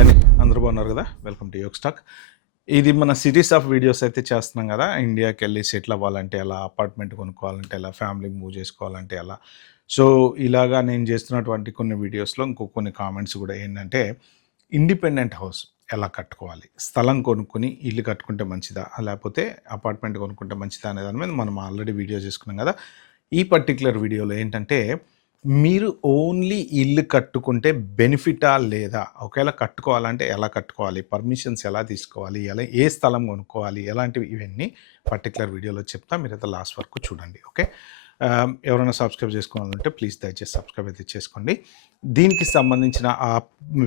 అండి అందరూ బాగున్నారు కదా. Welcome to Yog stock. ఇది మన సిరీస్ ఆఫ్ వీడియోస్ అయితే చేస్తున్నాం కదా. ఇండియాకి వెళ్ళి సెటిల్ అవ్వాలంటే ఎలా, అపార్ట్మెంట్ కొనుక్కోవాలంటే ఎలా, ఫ్యామిలీ మూవ్ చేసుకోవాలంటే ఎలా. సో ఇలాగా నేను చేస్తున్నటువంటి కొన్ని వీడియోస్లో కొన్ని కామెంట్స్ కూడా ఏంటంటే, ఇండిపెండెంట్ హౌస్ ఎలా కట్టుకోవాలి, స్థలం కొనుక్కొని ఇల్లు కట్టుకుంటే మంచిదా లేకపోతే అపార్ట్మెంట్ కొనుక్కుంటే మంచిదా అనే దాని మీద మనం ఆల్రెడీ వీడియో చేసుకున్నాం కదా. ఈ పర్టిక్యులర్ వీడియోలో ఏంటంటే, మీరు ఓన్లీ ఇల్లు కట్టుకుంటే బెనిఫిటా లేదా? ఒకవేళ కట్టుకోవాలంటే ఎలా కట్టుకోవాలి? పర్మిషన్స్ ఎలా తీసుకోవాలి? ఎలా ఏ స్థలం కొనుక్కోవాలి? ఎలాంటివి ఇవన్నీ పర్టిక్యులర్ వీడియోలో చెప్తా. మీరైతే లాస్ట్ వరకు చూడండి. ఓకే. ఎవరైనా సబ్స్క్రైబ్ చేసుకోవాలంటే ప్లీజ్ దయచేసి సబ్స్క్రైబ్ అయితే చేసుకోండి. దీనికి సంబంధించిన ఆ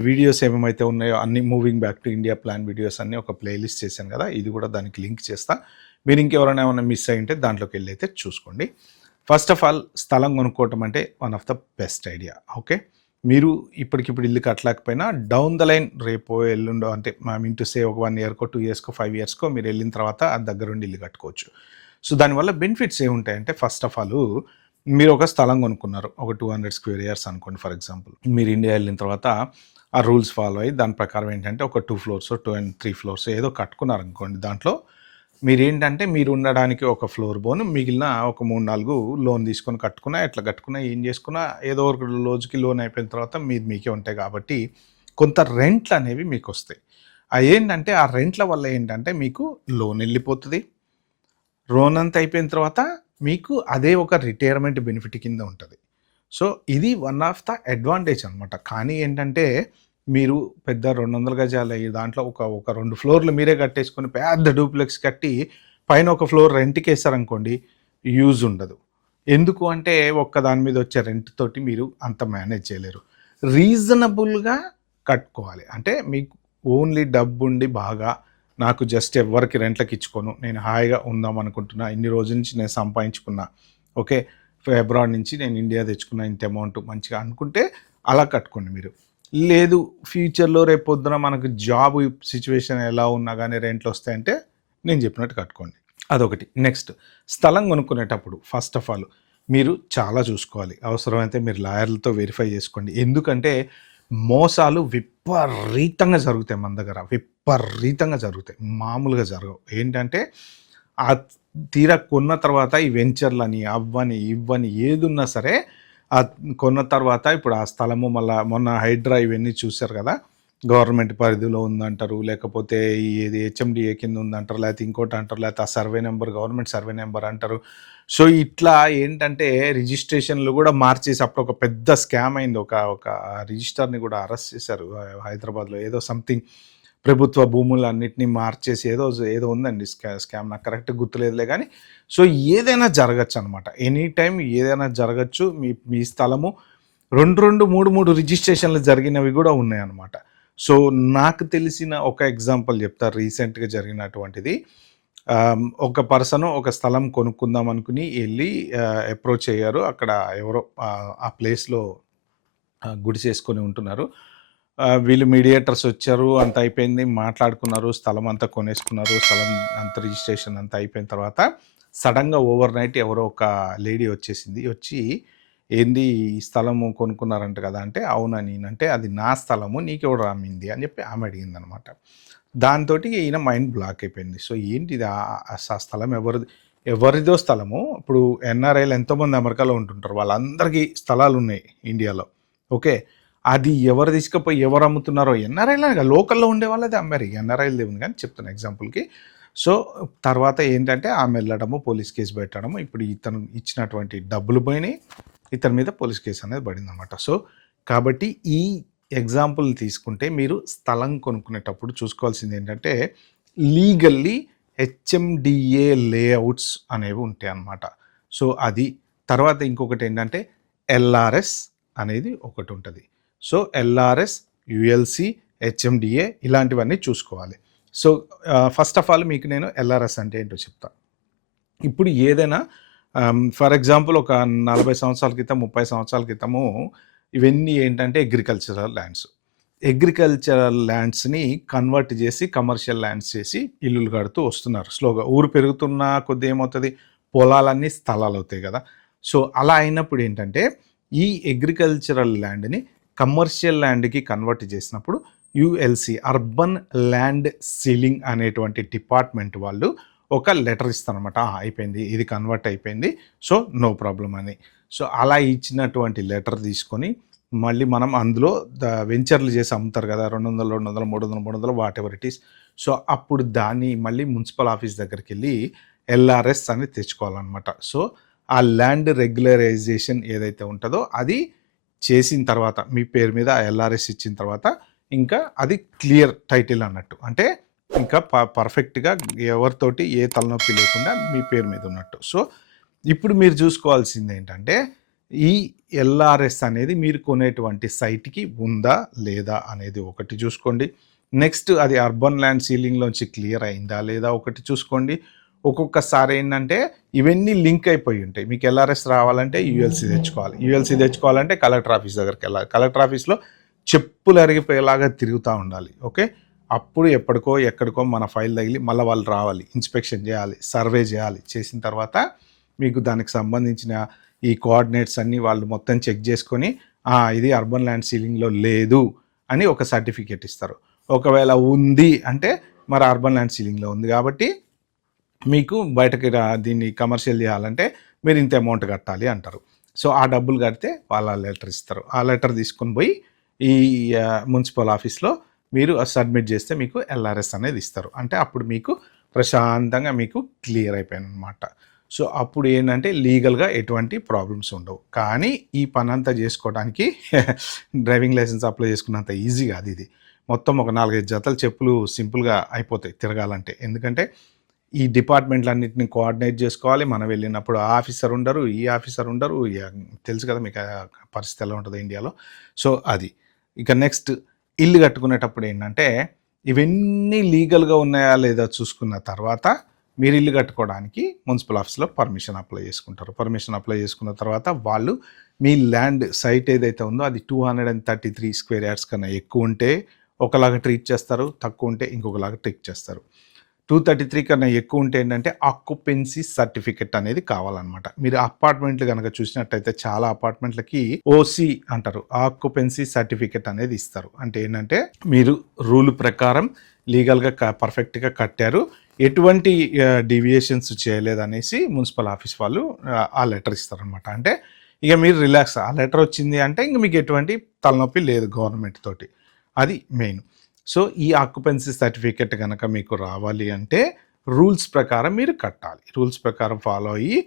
వీడియోస్ ఏమేమైతే ఉన్నాయో అన్ని moving back to India plan videos అన్నీ ఒక ప్లేలిస్ట్ చేశాను కదా. ఇది కూడా దానికి లింక్ చేస్తా. మీరు ఇంకెవరైనా ఏమైనా మిస్ అయ్యి ఉంటే దాంట్లోకి వెళ్ళి అయితే చూసుకోండి. ఫస్ట్ ఆఫ్ ఆల్ స్థలం కొనుక్కోవటం అంటే one of the best idea. Okay. మీరు ఇప్పటికిప్పుడు ఇల్లు కట్టలేకపోయినా డౌన్ ద లైన్ రేపో ఎల్లుండో అంటే మీన్ టు సే ఒక 1 ఇయర్కో 2 ఇయర్స్కో 5 ఇయర్స్కో మీరు వెళ్ళిన తర్వాత అది దగ్గరుండి ఇల్లు కట్టుకోవచ్చు. సో దానివల్ల బెనిఫిట్స్ ఏముంటాయంటే, ఫస్ట్ ఆఫ్ ఆల్ మీరు ఒక స్థలం కొనుక్కున్నారు, ఒక 200 స్క్వేర్ ఇయర్స్ అనుకోండి ఫర్ ఎగ్జాంపుల్. మీరు ఇండియా వెళ్ళిన తర్వాత ఆ రూల్స్ ఫాలో అయ్యి దాని ప్రకారం ఏంటంటే ఒక 2 ఫ్లోర్స్ 2 అండ్ 3 ఫ్లోర్స్ ఏదో కట్టుకున్నారనుకోండి. దాంట్లో మీరేంటంటే మీరు ఉండడానికి ఒక ఫ్లోర్ బోను, మిగిలిన ఒక 3-4 లోన్ తీసుకొని కట్టుకున్నా, ఎట్లా కట్టుకున్నా, ఏం చేసుకున్నా ఏదో ఒక రోజుకి లోన్ అయిపోయిన తర్వాత మీకే ఉంటాయి కాబట్టి కొంత రెంట్లు అనేవి మీకు వస్తాయి. ఏంటంటే ఆ రెంట్ల వల్ల ఏంటంటే మీకు లోన్ వెళ్ళిపోతుంది. లోన్ అంతా అయిపోయిన తర్వాత మీకు అదే ఒక రిటైర్మెంట్ బెనిఫిట్ కింద ఉంటుంది. సో ఇది వన్ ఆఫ్ ద అడ్వాంటేజ్ అనమాట. కానీ ఏంటంటే, మీరు పెద్ద 200 గజాల ఈ దాంట్లో ఒక 2 ఫ్లోర్లు మీరే కట్టేసుకొని పెద్ద డూప్లెక్స్ కట్టి పైన ఒక ఫ్లోర్ రెంట్‌కేసారనుకోండి, యూజ్ ఉండదు. ఎందుకు అంటే ఒక్క దాని మీద వచ్చే రెంట్ తోటి మీరు అంత మేనేజ్ చేయలేరు. రీజనబుల్‌గా కట్టుకోవాలి. అంటే మీకు ఓన్లీ డబ్బుండి బాగా నాకు జస్ట్ ఎవ్వరికి రెంట్‌లకి ఇచ్చుకోను, నేను హాయిగా ఉందాం అనుకుంటున్నా, ఇన్ని రోజుల నుంచి నేను సంపాదించుకున్నా, ఓకే, అబ్రాడ్ నుంచి నేను ఇండియా తెచ్చుకున్న ఇంత అమౌంట్ మంచిగా అనుకుంటే అలా కట్టుకోండి మీరు. లేదు ఫ్యూచర్‌లో రేపు పొద్దున మనకు జాబ్ సిచ్యువేషన్ ఎలా ఉన్నా గానీ రెంట్లు వస్తాయంటే నేను చెప్పినట్టు కట్టుకోండి. అదొకటి. నెక్స్ట్, స్థలం కొనుక్కునేటప్పుడు ఫస్ట్ ఆఫ్ ఆల్ మీరు చాలా చూసుకోవాలి. అవసరమైతే మీరు లాయర్లతో వెరిఫై చేసుకోండి. ఎందుకంటే మోసాలు విపరీతంగా జరుగుతాయి మన దగ్గర. విపరీతంగా జరుగుతాయి. మామూలుగా జరగవు. ఏంటంటే ఆ తీరా కొన్న తర్వాత ఈ వెంచర్‌లని, అవ్వని, ఇవ్వని ఏదున్నా సరే కొన్న తర్వాత ఇప్పుడు ఆ స్థలము మళ్ళా మొన్న హైడ్రా ఇవన్నీ చూసారు కదా. గవర్నమెంట్ పరిధిలో ఉందంటారు, లేకపోతే ఇది హెచ్ఎండిఏ కింద ఉందంటారు, లేకపోతే ఇంకోటి అంటారు, లేకపోతే ఆ survey number government survey number అంటారు. సో ఇట్లా ఏంటంటే రిజిస్ట్రేషన్లు కూడా మార్చేసి అప్పుడు ఒక పెద్ద స్కామ్ అయింది. ఒక రిజిస్టర్‌ని కూడా అరెస్ట్ చేశారు హైదరాబాద్‌లో. ఏదో సంథింగ్ ప్రభుత్వ భూములన్నిటిని మార్చేసి ఏదో ఏదో ఉందండి స్కామ్. నాకు కరెక్ట్‌గా గుర్తులేదులే కానీ. సో ఏదైనా జరగచ్చు అనమాట. ఎనీ టైమ్ ఏదైనా జరగచ్చు. మీ స్థలము 2, 3 రిజిస్ట్రేషన్లు జరిగినవి కూడా ఉన్నాయన్నమాట. సో నాకు తెలిసిన ఒక ఎగ్జాంపుల్ చెప్తా రీసెంట్‌గా జరిగినటువంటిది. ఒక పర్సన్ ఒక స్థలం కొనుక్కుందాం అనుకుని ఎళ్లి అప్రోచ్ అయ్యారు. అక్కడ ఎవరో ఆ ప్లేస్‌లో గుడిసేసుకొని ఉంటున్నారు. వీళ్ళు మీడియేటర్స్ వచ్చారు. అంతా అయిపోయింది. మాట్లాడుకున్నారు. స్థలం అంతా కొనేసుకున్నారు. స్థలం అంతా రిజిస్ట్రేషన్ అంతా అయిపోయిన తర్వాత సడెన్‌గా ఓవర్‌నైట్ ఎవరో ఒక లేడీ వచ్చేసింది. వచ్చి ఏంది ఈ స్థలము కొనుక్కున్నారంట కదా అంటే, అవునా నేనంటే, అది నా స్థలము నీకెవడు అమ్మింది అని చెప్పి ఆమె అడిగిందనమాట. దాంతోటి ఈయన మైండ్ బ్లాక్ అయిపోయింది. సో ఏంటిది ఆ స్థలం ఎవరిదో స్థలము. ఇప్పుడు ఎన్ఆర్ఐలు ఎంతోమంది అమెరికాలో ఉంటుంటారు. వాళ్ళందరికీ స్థలాలు ఉన్నాయి ఇండియాలో. ఓకే. అది ఎవరు తీసుకుపోయి ఎవరు అమ్ముతున్నారో ఎన్ఆర్ఐలే లోకల్‌లో ఉండే వాళ్ళదే అమ్మారు. ఎన్ఆర్ఐలది ఉంది కానీ చెప్తున్నా ఎగ్జాంపుల్‌కి. సో తర్వాత ఏంటంటే ఆమె వెళ్ళడము, పోలీస్ కేస్ పెట్టడము. ఇప్పుడు ఇతను ఇచ్చినటువంటి డబ్బులు పోయినాయి. ఇతని మీద పోలీస్ కేస్ అనేది పడిందనమాట. సో కాబట్టి ఈ ఎగ్జాంపుల్ తీసుకుంటే మీరు స్థలం కొనుక్కునేటప్పుడు చూసుకోవాల్సింది ఏంటంటే, లీగల్లీ హెచ్ఎండిఏ లేఅవుట్స్ అనేవి ఉంటాయన్నమాట. సో అది. తర్వాత ఇంకొకటి ఏంటంటే ఎల్ఆర్ఎస్ అనేది ఒకటి ఉంటుంది. సో ఎల్ఆర్ఎస్, యుఎల్సి, హెచ్ఎండిఏ ఇలాంటివన్నీ చూసుకోవాలి. సో ఫస్ట్ ఆఫ్ ఆల్ మీకు నేను ఎల్ఆర్ఎస్ అంటే ఏంటో చెప్తా. ఇప్పుడు ఏదైనా ఫర్ ఎగ్జాంపుల్ ఒక 40 సంవత్సరాల క్రితం, 30 సంవత్సరాల క్రితము ఇవన్నీ ఏంటంటే అగ్రికల్చరల్ ల్యాండ్స్. అగ్రికల్చరల్ ల్యాండ్స్‌ని కన్వర్ట్ చేసి కమర్షియల్ ల్యాండ్స్ చేసి ఇల్లులు కడుతూ వస్తున్నారు స్లోగా. ఊరు పెరుగుతున్న కొద్దీ ఏమవుతది, పొలాలన్నీ స్థలాలు అవుతాయి కదా. సో అలా అయినప్పుడు ఏంటంటే ఈ అగ్రికల్చరల్ ల్యాండ్‌ని కమర్షియల్ ల్యాండ్‌కి కన్వర్ట్ చేసినప్పుడు యుఎల్సి అర్బన్ ల్యాండ్ సీలింగ్ అనేటువంటి డిపార్ట్మెంట్ వాళ్ళు ఒక లెటర్ ఇస్తారనమాట. అయిపోయింది, ఇది కన్వర్ట్ అయిపోయింది, సో నో ప్రాబ్లం అని. సో అలా ఇచ్చినటువంటి లెటర్ తీసుకొని మళ్ళీ మనం అందులో వెంచర్లు చేసి అమ్ముతారు కదా, 200, 200, 300, 300 what ever it is. So అప్పుడు దాన్ని మళ్ళీ మున్సిపల్ ఆఫీస్ దగ్గరికి వెళ్ళి ఎల్ఆర్ఎస్ అని తెచ్చుకోవాలన్నమాట. సో ఆ ల్యాండ్ రెగ్యులరైజేషన్ ఏదైతే ఉంటుందో అది చేసిన తర్వాత మీ పేరు మీద ఎల్ఆర్ఎస్ ఇచ్చిన తర్వాత ఇంకా అది క్లియర్ టైటిల్ అన్నట్టు. అంటే ఇంకా పర్ఫెక్ట్గా ఎవరితోటి ఏ తలనొప్పి లేకుండా మీ పేరు మీద ఉన్నట్టు. సో ఇప్పుడు మీరు చూసుకోవాల్సింది ఏంటంటే ఈ ఎల్ఆర్ఎస్ అనేది మీరు కొనేటువంటి సైట్కి ఉందా లేదా అనేది ఒకటి చూసుకోండి. నెక్స్ట్ అది అర్బన్ ల్యాండ్ సీలింగ్లోంచి క్లియర్ అయిందా లేదా ఒకటి చూసుకోండి. ఒక్కొక్కసారి ఏంటంటే ఇవన్నీ లింక్ అయిపోయి ఉంటాయి. మీకు ఎల్ఆర్ఎస్ రావాలంటే యుఎల్సి తెచ్చుకోవాలి, యుఎల్సి తెచ్చుకోవాలంటే కలెక్టర్ ఆఫీస్ దగ్గరికి వెళ్ళాలి, కలెక్టర్ ఆఫీస్లో చెప్పులు అరిగిపోయేలాగా తిరుగుతూ ఉండాలి. ఓకే, అప్పుడు ఎక్కడికో మన ఫైల్ తగిలి మళ్ళీ వాళ్ళు రావాలి, ఇన్స్పెక్షన్ చేయాలి, సర్వే చేయాలి. చేసిన తర్వాత మీకు దానికి సంబంధించిన ఈ కోఆర్డినేట్స్ అన్నీ వాళ్ళు మొత్తం చెక్ చేసుకొని ఇది అర్బన్ ల్యాండ్ సీలింగ్లో లేదు అని ఒక సర్టిఫికేట్ ఇస్తారు. ఒకవేళ ఉంది అంటే మరి అర్బన్ ల్యాండ్ సీలింగ్లో ఉంది కాబట్టి మీకు బయటకి దీన్ని కమర్షియల్ చేయాలంటే మీరు ఇంత అమౌంట్ కట్టాలి అంటారు. సో ఆ డబ్బులు కడితే వాళ్ళ లెటర్ ఇస్తారు. ఆ లెటర్ తీసుకొని పోయి ఈ మున్సిపల్ ఆఫీస్లో మీరు సబ్మిట్ చేస్తే మీకు ఎల్ఆర్ఎస్ అనేది ఇస్తారు. అంటే అప్పుడు మీకు ప్రశాంతంగా మీకు క్లియర్ అయిపోయింది అనమాట. సో అప్పుడు ఏంటంటే లీగల్గా ఎటువంటి ప్రాబ్లమ్స్ ఉండవు. కానీ ఈ పని అంతా చేసుకోవడానికి డ్రైవింగ్ లైసెన్స్ అప్లై చేసుకున్నంత ఈజీ కాదు ఇది. మొత్తం ఒక 4-5 జతలు చెప్పులు సింపుల్గా అయిపోతాయి తిరగాలంటే. ఎందుకంటే ఈ డిపార్ట్మెంట్లన్నింటినీ కోఆర్డినేట్ చేసుకోవాలి. మనం వెళ్ళినప్పుడు ఆ ఆఫీసర్ ఉండరు, ఈ ఆఫీసర్ ఉండరు. తెలుసు కదా మీకు పరిస్థితి ఎలా ఉంటుంది ఇండియాలో. సో అది ఇక నెక్స్ట్ ఇల్లు కట్టుకునేటప్పుడు ఏంటంటే ఇవన్నీ లీగల్గా ఉన్నాయా లేదా చూసుకున్న తర్వాత మీరు ఇల్లు కట్టుకోవడానికి మున్సిపల్ ఆఫీస్లో పర్మిషన్ అప్లై చేసుకుంటారు. పర్మిషన్ అప్లై చేసుకున్న తర్వాత వాళ్ళు మీ ల్యాండ్ సైట్ ఏదైతే ఉందో అది 233 స్క్వేర్ యార్డ్స్ కన్నా ఎక్కువ ఉంటే ఒకలాగా ట్రీట్ చేస్తారు, తక్కువ ఉంటే ఇంకొకలాగా ట్రీట్ చేస్తారు. 233 కన్నా ఎక్కువ ఉంటే ఏంటంటే ఆక్యుపెన్సీ సర్టిఫికెట్ అనేది కావాలన్నమాట. మీరు అపార్ట్మెంట్లు కనుక చూసినట్టయితే చాలా అపార్ట్మెంట్లకి ఓసి అంటారు, ఆక్యుపెన్సీ సర్టిఫికెట్ అనేది ఇస్తారు. అంటే ఏంటంటే మీరు రూల్ ప్రకారం లీగల్గా పర్ఫెక్ట్గా కట్టారు, ఎటువంటి డీవియేషన్స్ చేయలేదనేసి మున్సిపల్ ఆఫీస్ వాళ్ళు ఆ లెటర్ ఇస్తారనమాట. అంటే ఇక మీరు రిలాక్స్, ఆ లెటర్ వచ్చింది అంటే ఇంక మీకు ఎటువంటి తలనొప్పి లేదు గవర్నమెంట్ తోటి. అది మెయిన్. సో ఈ ఆక్యుపెన్సీ సర్టిఫికెట్ కనుక మీకు రావాలి అంటే రూల్స్ ప్రకారం మీరు కట్టాలి. రూల్స్ ప్రకారం ఫాలో అయ్యి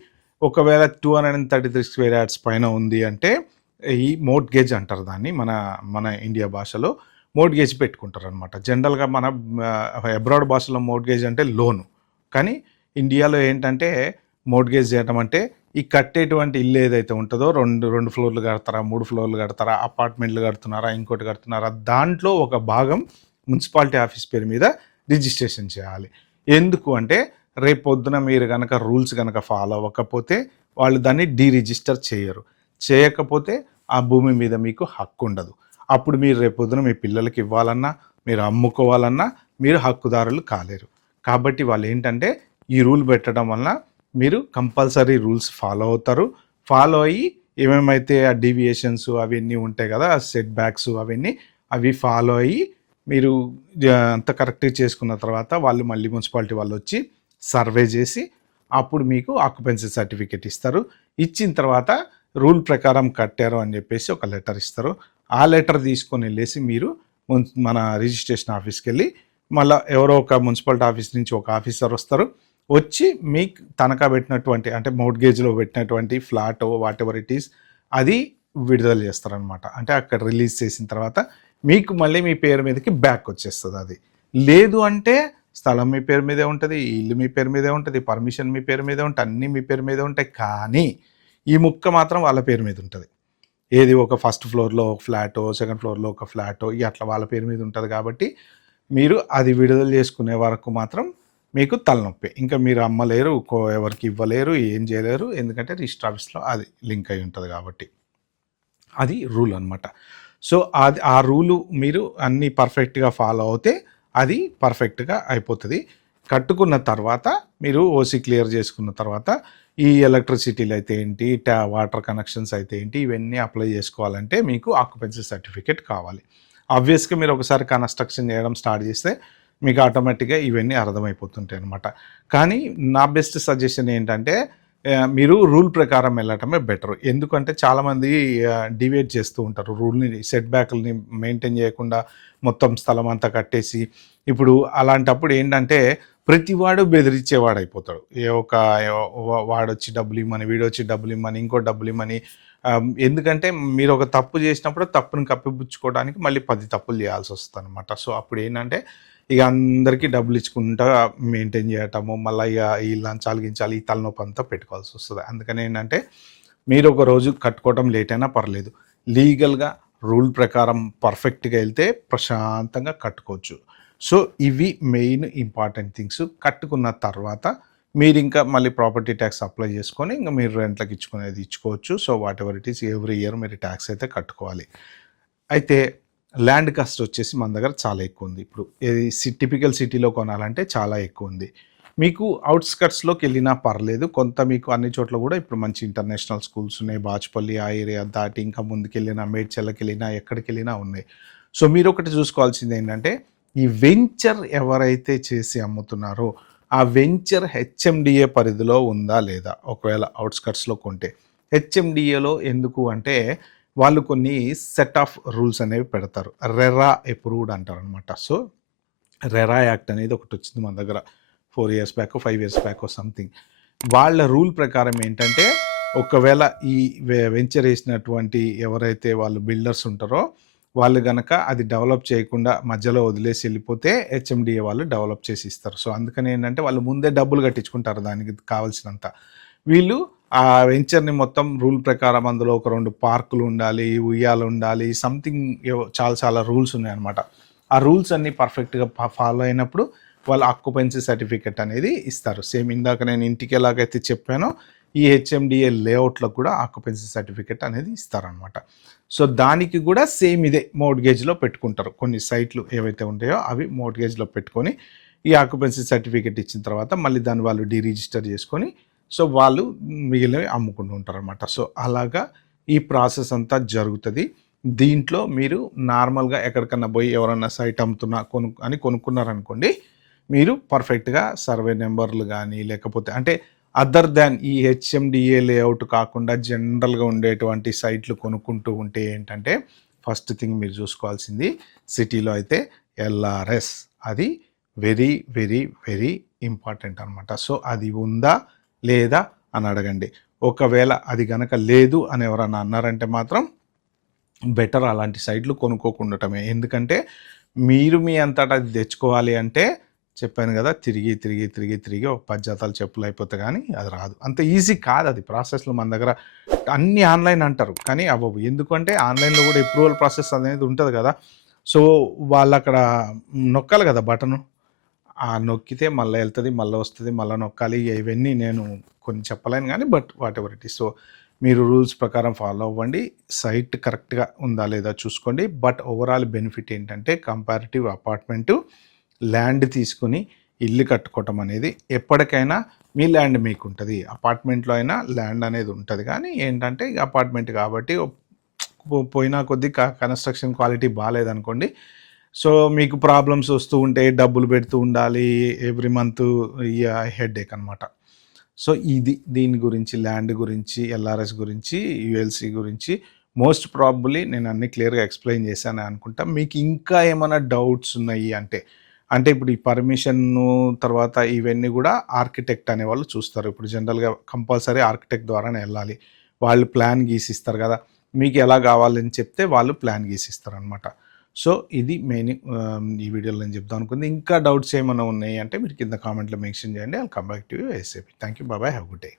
ఒకవేళ 233 స్క్వేర్ యార్డ్స్ పైన ఉంది అంటే ఈ మోర్ట్గేజ్ అంటారు దాన్ని, మన ఇండియా భాషలో మోర్ట్గేజ్ పెట్టుకుంటారు అనమాట. జనరల్గా మన అబ్రాడ్ భాషలో మోర్ట్గేజ్ అంటే లోను, కానీ ఇండియాలో ఏంటంటే మోర్ట్గేజ్ చేయడం అంటే ఈ కట్టేటువంటి ఇల్లు ఏదైతే ఉంటుందో రెండు ఫ్లోర్లు కడతారా, 3 ఫ్లోర్లు కడతారా, అపార్ట్మెంట్లు కడుతున్నారా, ఇంకోటి కడుతున్నారా, దాంట్లో ఒక భాగం మున్సిపాలిటీ ఆఫీస్ పేరు మీద రిజిస్ట్రేషన్ చేయాలి. ఎందుకు అంటే రేపు పొద్దున మీరు కనుక రూల్స్ కనుక ఫాలో అవ్వకపోతే వాళ్ళు దాన్ని డీరిజిస్టర్ చేయరు. చేయకపోతే ఆ భూమి మీద మీకు హక్కు ఉండదు. అప్పుడు మీరు రేపు పొద్దున మీ పిల్లలకి ఇవ్వాలన్నా, మీరు అమ్ముకోవాలన్నా మీరు హక్కుదారులు కాలేరు. కాబట్టి వాళ్ళు ఏంటంటే ఈ రూల్ పెట్టడం వలన మీరు కంపల్సరీ రూల్స్ ఫాలో అవుతారు. ఫాలో అయ్యి ఏమేమైతే ఆ డీవియేషన్స్ అవన్నీ ఉంటాయి కదా, సెట్ బ్యాక్స్ అవన్నీ అవి ఫాలో అయ్యి మీరు అంత కరెక్ట్గా చేసుకున్న తర్వాత వాళ్ళు మళ్ళీ మున్సిపాలిటీ వాళ్ళు వచ్చి సర్వే చేసి అప్పుడు మీకు ఆక్యుపెన్సీ సర్టిఫికేట్ ఇస్తారు. ఇచ్చిన తర్వాత రూల్ ప్రకారం కట్టారు అని చెప్పేసి ఒక లెటర్ ఇస్తారు. ఆ లెటర్ తీసుకొని వెళ్ళేసి మీరు మన రిజిస్ట్రేషన్ ఆఫీస్కి వెళ్ళి మళ్ళీ ఎవరో ఒక మున్సిపాలిటీ ఆఫీస్ నుంచి ఒక ఆఫీసర్ వస్తారు, వచ్చి మీకు తనఖా పెట్టినటువంటి అంటే మోర్ట్గేజ్లో పెట్టినటువంటి flat what ever it is అది విడుదల చేస్తారనమాట. అంటే అక్కడ రిలీజ్ చేసిన తర్వాత మీకు మళ్ళీ మీ పేరు మీదకి బ్యాక్ వచ్చేస్తుంది. అది లేదు అంటే స్థలం మీ పేరు మీదే ఉంటుంది, ఇల్లు మీ పేరు మీదే ఉంటుంది, పర్మిషన్ మీ పేరు మీదే ఉంటుంది, అన్నీ మీ పేరు మీదే ఉంటాయి. కానీ ఈ ముక్క మాత్రం వాళ్ళ పేరు మీద ఉంటుంది. ఏది ఒక ఫస్ట్ ఫ్లోర్లో ఒక ఫ్లాటో, సెకండ్ ఫ్లోర్లో ఒక ఫ్లాటో అట్లా వాళ్ళ పేరు మీద ఉంటుంది. కాబట్టి మీరు అది విడుదల చేసుకునే వరకు మాత్రం మీకు తలనొప్పి. ఇంకా మీరు అమ్మలేరు, ఎవరికి ఇవ్వలేరు, ఏం చేయలేరు. ఎందుకంటే రిజిస్టర్ ఆఫీస్లో అది లింక్ అయి ఉంటుంది కాబట్టి. అది రూల్ అనమాట. సో అది ఆ రూలు మీరు అన్నీ పర్ఫెక్ట్గా ఫాలో అవుతే అది పర్ఫెక్ట్గా అయిపోతుంది. కట్టుకున్న తర్వాత మీరు ఓసీ క్లియర్ చేసుకున్న తర్వాత ఈ ఎలక్ట్రిసిటీలు అయితే ఏంటి, వాటర్ కనెక్షన్స్ అయితే ఏంటి, ఇవన్నీ అప్లై చేసుకోవాలంటే మీకు ఆక్యుపెన్సీ సర్టిఫికేట్ కావాలి. ఆబ్వియస్‌గా మీరు ఒకసారి కన్‌స్ట్రక్షన్ చేయడం స్టార్ట్ చేస్తే మీకు ఆటోమేటిక్‌గా ఇవన్నీ అర్థమైపోతుంటాయి అనమాట. కానీ నా బెస్ట్ సజెషన్ ఏంటంటే మీరు రూల్ ప్రకారం వెళ్ళటమే బెటర్. ఎందుకంటే చాలామంది డీవియేట్ చేస్తూ ఉంటారు. రూల్‌ని సెట్ బ్యాక్‌లని మెయింటైన్ చేయకుండా మొత్తం స్థలం అంతా కట్టేసి ఇప్పుడు అలాంటప్పుడు ఏంటంటే ప్రతివాడు బెదిరించేవాడైపోతాడు. వాడొచ్చి డబ్బులిమ్మని, వీడొచ్చి డబ్బులిమ్మని, ఇంకోటి డబ్బులిమ్మని. ఎందుకంటే మీరు ఒక తప్పు చేసినప్పుడు తప్పుని కప్పిపుచ్చుకోవడానికి మళ్ళీ 10 తప్పులు చేయాల్సొస్తదనమాట. సో, అప్పుడేంటంటే ఇగ అందరికీ డబ్బులిచ్చుకుంటా మెయింటైన్ చేయటము, మళ్ళా ఇగ ఈ లంచాలు, గించాలు ఈ తలనొప్పంతా పెట్టుకోవాల్సొస్తది. అందుకనేంటంటే మీరు ఒక రోజు కట్టుకోవడం లేట్ అయినా పర్లేదు. లీగల్‌గా రూల్ ప్రకారం పర్ఫెక్ట్‌గా ఎళ్తే ప్రశాంతంగా కట్టుకోవచ్చు. సో, ఇవి మెయిన్ ఇంపార్టెంట్ థింగ్స్. కట్టుకున్న తర్వాత మీరింకా మళ్ళీ ప్రాపర్టీ ట్యాక్స్ అప్లై చేసుకొని ఇంక మీరు రెంట్‌లకి ఇచ్చుకునేది ఇచ్చుకోవచ్చు. So, whatever it is every year మీరు ట్యాక్స్ అయితే కట్టుకోవాలి. అయితే ల్యాండ్ కాస్ట్ వచ్చేసి మన దగ్గర చాలా ఎక్కువుంది. ఇప్పుడు ఏది టిపికల్ సిటీలో కొనాలంటే చాలా ఎక్కువుంది. మీకు ఔట్‌స్కర్ట్స్‌లోకి ఎళ్ళినా పర్లేదు. కొంత మీకు అన్ని చోట్ల గూడా ఇప్పుడు మంచి ఇంటర్నేషనల్ స్కూల్స్ ఉన్నాయి. బాచ్‌పల్లి ఆ ఏరియా దాటి ఇంకా ముందుకెళ్ళినా, మేడ్చల్లకెళ్ళినా, ఎక్కడికెళ్ళినా ఉన్నాయి. సో, మీరొకటి చూసుకోవాల్సిందేంటంటే, ఈ వెంచర్ ఎవరైతే చేసి అమ్ముతున్నారో, ఆ వెంచర్ హెచ్ఎండిఏ పరిధిలో ఉందా లేదా? ఒకవేళ ఔట్‌స్కర్ట్స్‌లో కొంటే. హెచ్ఎండిఏలో ఎందుకు అంటే వాళ్ళు కొన్ని సెట్ ఆఫ్ రూల్స్ అనేవి పెడతారు. రెరా అప్రూవ్డ్ అంటారనమాట. సో, రెరా యాక్ట్ అనేది ఒకటొచ్చింది మన దగ్గర 4 ఇయర్స్ బ్యాకో, 5 ఇయర్స్ బ్యాకో సంథింగ్. వాళ్ళ రూల్ ప్రకారం ఏంటంటే, ఒకవేళ ఈ వెంచర్ ఏసినటువంటి ఎవరైతే వాళ్ళు బిల్డర్స్ ఉంటారో, వాళ్ళు గనక అది డెవలప్ చేయకుండా మధ్యలో వదిలేసి ఎళ్ళిపోతే హెచ్ఎండిఏ వాళ్ళు డెవలప్ చేసి ఇస్తారు. సో, అందుకని ఏంటంటే వాళ్ళు ముందే డబ్బులు కట్టించుకుంటారు దానికి కావాల్సినంత. వీళ్ళు ఆ వెంచర్‌ని మొత్తం రూల్ ప్రకారం అందులో ఒక 2 పార్కులు ఉండాలి, ఉయ్యాలుండాలి, సంథింగ్ ఏవో చాలా చాలా రూల్స్ ఉన్నాయన్నమాట. ఆ రూల్స్ అన్నీ పర్ఫెక్ట్‌గా ఫాలో అయినప్పుడు వాళ్ళు ఆక్యుపెన్సీ సర్టిఫికేట్ అనేది ఇస్తారు. సేమ్ ఇందాక నేను ఇంటికి ఎలాగైతే చెప్పానో ఈ హెచ్ఎండిఏ లేఅవుట్‌లకు కూడా ఆక్యుపెన్సీ సర్టిఫికేట్ అనేది ఇస్తారనమాట. సో, దానికి కూడా సేమ్ ఇదే మోర్ట్‌గేజ్‌లో పెట్టుకుంటారు. కొన్ని సైట్‌లు ఏవైతే ఉంటాయో అవి మోర్ట్‌గేజ్‌లో పెట్టుకొని ఈ ఆక్యుపెన్సీ సర్టిఫికేట్ ఇచ్చిన తర్వాత మళ్ళీ దాన్ని వాళ్ళు డీరిజిస్టర్ చేసుకొని సో, వాళ్ళు మిగిలినవి అమ్ముకుంటూ ఉంటారనమాట. సో, అలాగా ఈ ప్రాసెస్ అంతా జరుగుతది. దీంట్లో మీరు నార్మల్‌గా ఎక్కడికన్నా పోయి ఎవరన్నా సైట్ అమ్ముతున్నా కొనుక్కున్నారనుకోండి, మీరు పర్ఫెక్ట్‌గా సర్వే నంబర్‌లు గానీ, లేకపోతే అంటే అదర్ దాన్ ఈ హెచ్ఎండిఏ లేఅవుట్ కాకుండా జనరల్‌గా ఉండేటువంటి సైట్‌లు కొనుక్కుంటూ ఉంటే ఏంటంటే, ఫస్ట్ థింగ్ మీరు చూసుకోవాల్సింది సిటీలో అయితే ఎల్ఆర్ఎస్. అది వెరీ, వెరీ, వెరీ ఇంపార్టెంట్ అనమాట. సో, అది ఉందా? లేదా? అని అడగండి. ఒకవేళ అది గనక లేదు అని ఎవరన్నా అన్నారంటే మాత్రం బెటర్ అలాంటి సైట్‌లు కొనుక్కోకుండటమే. ఎందుకంటే మీరు మీ అంతట అది తెచ్చుకోవాలి అంటే చెప్పాను గదా! తిరిగి, తిరిగి, తిరిగి, తిరిగి ఒక 10 జతలు చెప్పులయిపోతే గానీ అది రాదు. అంత ఈజీ కాదది ప్రాసెస్‌లో మన దగ్గర అన్నీ ఆన్‌లైన్ అంటారు. కానీ అవ్వవు. ఎందుకంటే ఆన్‌లైన్‌లో గూడా అప్రూవల్ ప్రాసెస్ అనేది ఉంటది గదా! సో, వాళ్ళక్కడ నొక్కాలి గదా బటను. నొక్కితే మళ్ళా ఎళ్తది, మళ్ళా వస్తది, మళ్ళా నొక్కాలి. ఇవన్నీ నేను కొన్ని చెప్పలేను గానీ but whatever it is. So, మీరు రూల్స్ ప్రకారం ఫాలో అవ్వండి. సైట్ కరెక్ట్‌గా ఉందా లేదా చూసుకోండి. బట్ ఓవరాల్ బెనిఫిట్ ఏంటంటే కంపారిటివ్ అపార్ట్‌మెంటు ల్యాండ్ తీసుకొని ఇల్లు కట్టుకోవటం అనేది ఎప్పటికైనా మీ ల్యాండ్ మీకుంటది. అపార్ట్‌మెంట్‌లో అయినా ల్యాండ్ అనేది ఉంటది. కానీ ఏంటంటే అపార్ట్‌మెంట్ కాబట్టి పోయిన కొద్దీ కన్‌స్ట్రక్షన్ క్వాలిటీ బాలేదనుకోండి సో, మీకు ప్రాబ్లమ్స్ వస్తూ ఉంటాయి. డబ్బులు పెడుతూ ఉండాలి. ఎవ్రీ మంతు హెడేక్ అనమాట. సో, దీని గురించి ల్యాండ్ గురించి, ఎల్ఆర్ఎస్ గురించి, యూఎల్సీ గురించి మోస్ట్ ప్రాబబ్లీ నేను అన్నీ క్లియర్‌గా ఎక్స్‌ప్లెయిన్ చేశానే అనుకుంటా. మీకు ఇంకా ఏమైనా డౌట్స్ ఉన్నాయి అంటే ఇప్పుడు ఈ పర్మిషను తర్వాత ఇవన్నీ గూడా ఆర్కిటెక్ట్ అనేవాళ్ళు చూస్తారు. ఇప్పుడు జనరల్‌గా కంపల్సరీ ఆర్కిటెక్ట్ ద్వారానే ఎళ్ళాలి. వాళ్ళు ప్లాన్ గీసిస్తారు గదా! మీకు ఎలా గావాలని చెప్తే వాళ్ళు ప్లాన్ గీసిస్తారనమాట. సో, ఇది మెయిన్ ఈ వీడియోలో నేను చెప్దాం అనుకుంది. ఇంకా డౌట్స్ ఏమన్నా ఉన్నాయి అంటే మీరు కింద కామెంట్‌లో మెన్షన్ చేయండి. I will come back to you ASAP. Thank you. By by. Have a good day.